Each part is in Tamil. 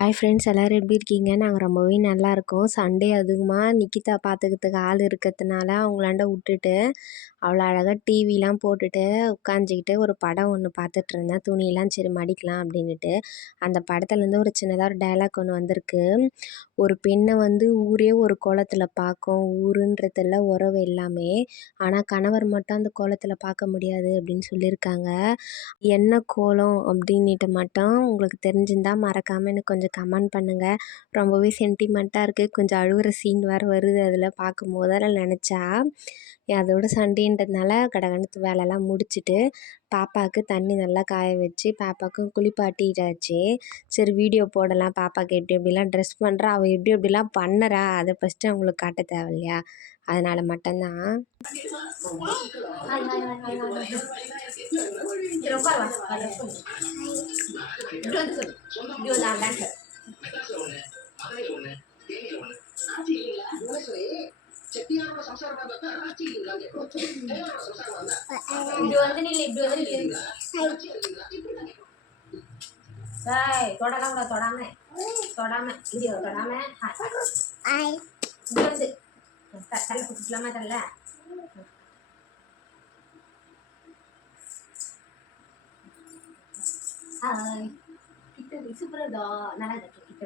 ஹாய் ஃப்ரெண்ட்ஸ், எல்லோரும் எப்படி இருக்கீங்க? நாங்கள் ரொம்பவே நல்லாயிருக்கோம். சண்டே அதுவுமா நிக்கிதா பார்த்துக்கிறதுக்கு ஆள் இருக்கிறதுனால அவங்களாண்ட விட்டுட்டு அவ்வளோ அழகாக டிவிலாம் போட்டுட்டு உட்காந்துக்கிட்டு ஒரு படம் ஒன்று பார்த்துட்ருந்தேன். துணியெல்லாம் சரி மடிக்கலாம் அப்படின்னுட்டு. அந்த படத்துலேருந்து ஒரு சின்னதாக ஒரு டைலாக் ஒன்று வந்திருக்கு. ஒரு பெண்ணை ஊரே ஒரு கோலத்தில் பார்க்கும். ஊருன்றதில்ல, உறவு எல்லாமே. ஆனால் கணவர் மட்டும் அந்த கோலத்தில் பார்க்க முடியாது அப்படின்னு சொல்லியிருக்காங்க. என்ன கோலம் அப்படின்னுட்டு மட்டும் உங்களுக்கு தெரிஞ்சிருந்தா மறக்காமல் எனக்கு கொஞ்சம் கமெண்ட் பண்ணுங்கள். ரொம்பவே சென்டிமெண்ட்டாக இருக்குது. கொஞ்சம் அழுகிற சீன் வேறு வருது அதில் பார்க்கும்போது. அதெல்லாம் நினச்சா அதோட சண்டேன்றதுனால கடகடத்து வேலைலாம் முடிச்சுட்டு பாப்பாவுக்கு தண்ணி நல்லா காய வச்சு பாப்பாவுக்கும் குளிப்பாட்டிட்டாச்சு. சரி வீடியோ போடலாம், பாப்பாவுக்கு எப்படி எப்படிலாம் ட்ரெஸ் பண்ணுறா, அவள் எப்படி எப்படிலாம் பண்ணுறா அதை ஃபஸ்ட்டு அவங்களுக்கு காட்ட தேவை இல்லையா? அதனால் மட்டும்தான். தொடலாம் கூட தொடாம இது தொடாம இது தலை குடிக்கலாமா தரல. கிட்ட சூப்பரா நல்லா இருக்கு. கிட்ட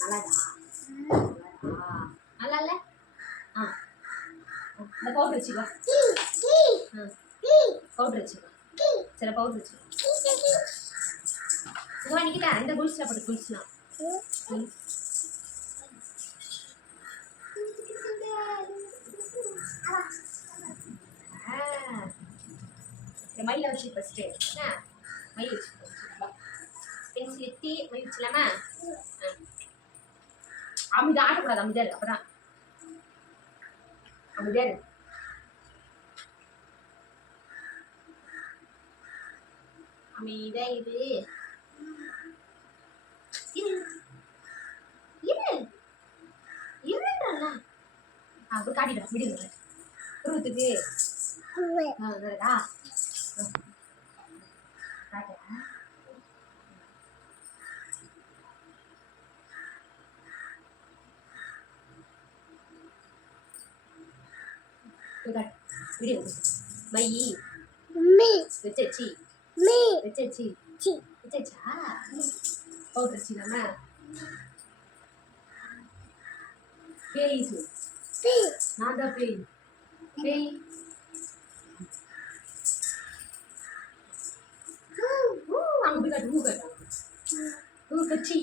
நல்லாதா நல்லா இல்ல? இந்த பவுடர் வச்சுக்கோ. பவுடர் வச்சுக்கோ. சரி பவுடர் வச்சுக்கோ. இங்கே வாங்கிக்கிட்டா இந்த குளிச்சுலாம் போட்டு குளிச்சுலாம். மயில வச்சு ஃபஸ்ட்டு மயில் வச்சு பென்சில் எத்தி மயில் வச்சுலாமா? அமைதியாக ஆட்டக்கூடாது, அமைதியாக இருக்கு. அப்பதான் அமைதியாக இருக்கு. அமைதியா இது அப்படி காட்டிடும் விடுங்க உருவத்துக்கு. விடு மை வச்சாச்சு வச்சாச்சு வச்சாச்சா பவுடர் வச்சுக்கலாமா? பேய் நான் தான் பேய் பேய் அங்கே போய் காட்டு ஊ கட்சி